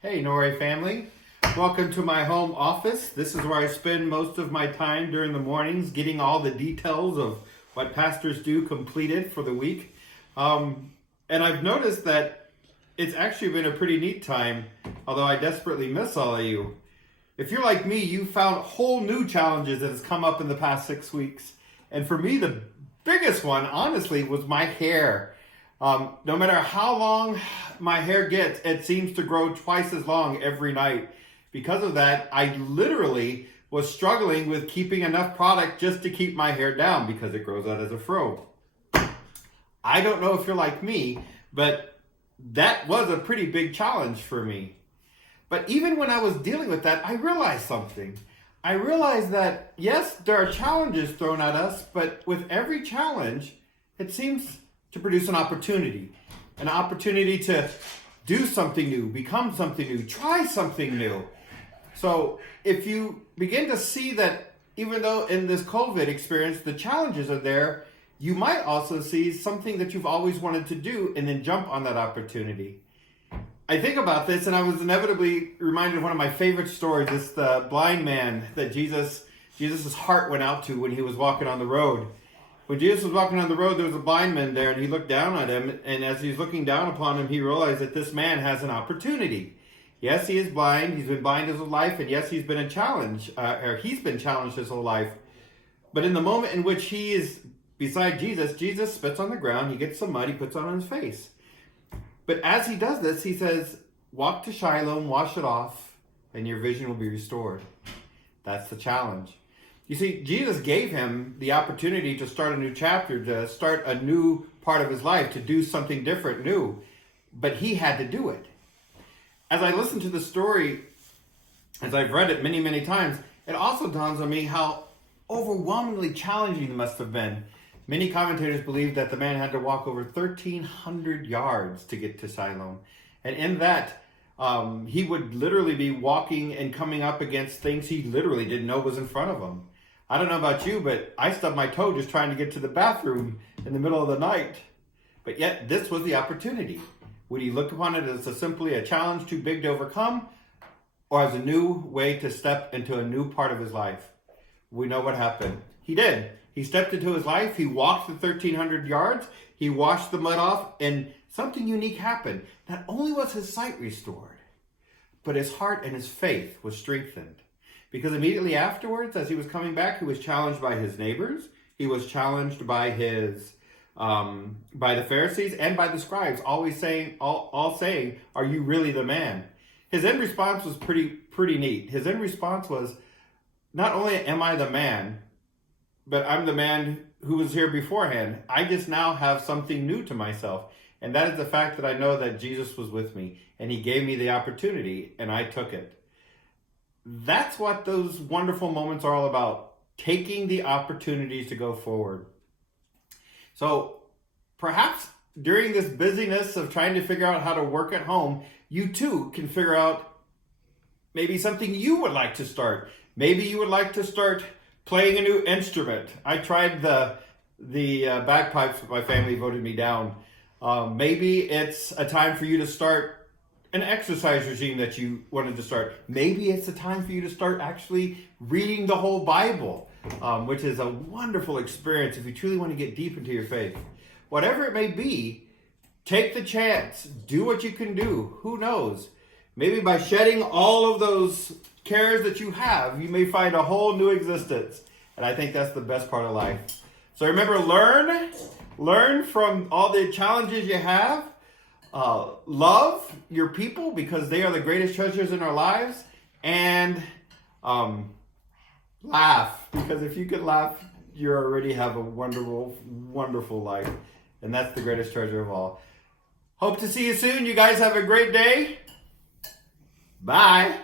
Hey Norway family, welcome to my home office. This is where I spend most of my time during the mornings getting all the details of what pastors do completed for the week. And I've noticed that it's actually been a pretty neat time, although I desperately miss all of you. If you're like me, you found whole new challenges that has come up in the past 6 weeks. And for me, the biggest one, honestly, was my hair. No matter how long my hair gets, it seems to grow twice as long every night. Because of that, I literally was struggling with keeping enough product just to keep my hair down because it grows out as a fro. I don't know if you're like me, but that was a pretty big challenge for me. But even when I was dealing with that, I realized something. I realized that, yes, there are challenges thrown at us, but with every challenge, it seems to produce an opportunity to do something new, become something new, try something new. So if you begin to see that even though in this COVID experience, the challenges are there, you might also see something that you've always wanted to do and then jump on that opportunity. I think about this and I was inevitably reminded of one of my favorite stories. It's the blind man that Jesus's heart went out to when he was walking on the road. When Jesus was walking on the road, there was a blind man there, and he looked down at him, and as he's looking down upon him, he realized that this man has an opportunity. Yes, he is blind. He's been blind his whole life, and yes, he's been he's been challenged his whole life. But in the moment in which he is beside Jesus, Jesus spits on the ground, he gets some mud, he puts it on his face. But as he does this, he says, walk to Shiloh, wash it off, and your vision will be restored. That's the challenge. You see, Jesus gave him the opportunity to start a new chapter, to start a new part of his life, to do something different, new. But he had to do it. As I listen to the story, as I've read it many, many times, it also dawns on me how overwhelmingly challenging it must have been. Many commentators believe that the man had to walk over 1,300 yards to get to Siloam. And in that, he would literally be walking and coming up against things he literally didn't know was in front of him. I don't know about you, but I stubbed my toe just trying to get to the bathroom in the middle of the night. But yet, this was the opportunity. Would he look upon it as simply a challenge too big to overcome, or as a new way to step into a new part of his life? We know what happened. He did. He stepped into his life. He walked the 1,300 yards. He washed the mud off, and something unique happened. Not only was his sight restored, but his heart and his faith was strengthened. Because immediately afterwards, as he was coming back, he was challenged by his neighbors. He was challenged by by the Pharisees and by the scribes, always saying, all saying, "Are you really the man?" His end response was pretty neat. His end response was, "Not only am I the man, but I'm the man who was here beforehand. I just now have something new to myself, and that is the fact that I know that Jesus was with me, and he gave me the opportunity, and I took it." That's what those wonderful moments are all about, taking the opportunities to go forward. So perhaps during this busyness of trying to figure out how to work at home, you too can figure out maybe something you would like to start. Maybe you would like to start playing a new instrument. I tried the bagpipes, but my family voted me down. Maybe it's a time for you to start an exercise regime that you wanted to start. Maybe it's a time for you to start actually reading the whole Bible, which is a wonderful experience if you truly want to get deep into your faith. Whatever it may be, take the chance. Do what you can do. Who knows? Maybe by shedding all of those cares that you have, you may find a whole new existence. And I think that's the best part of life. So remember, learn from all the challenges you have. Love your people because they are the greatest treasures in our lives, and laugh, because if you can laugh, you already have a wonderful, wonderful life, and that's the greatest treasure of all. Hope to see you soon. You guys have a great day. Bye.